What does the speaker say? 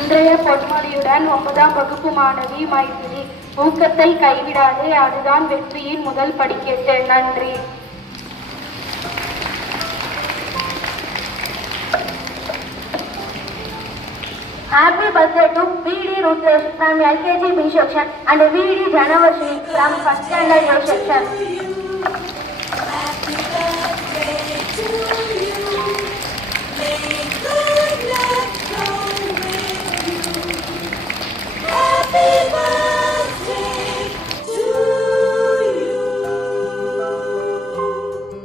இன்றைய பொன்மொழியுடன் 9ஆம் வகுப்பு மாணவி மைதிலி. ஊக்கத்தை கைவிடாதே, அதுதான் வெற்றியின் முதல் படிக்கட்டு. நன்றி. Happy birthday to VD Rutesh from LKG B section and VD Janavashri from first standard A section.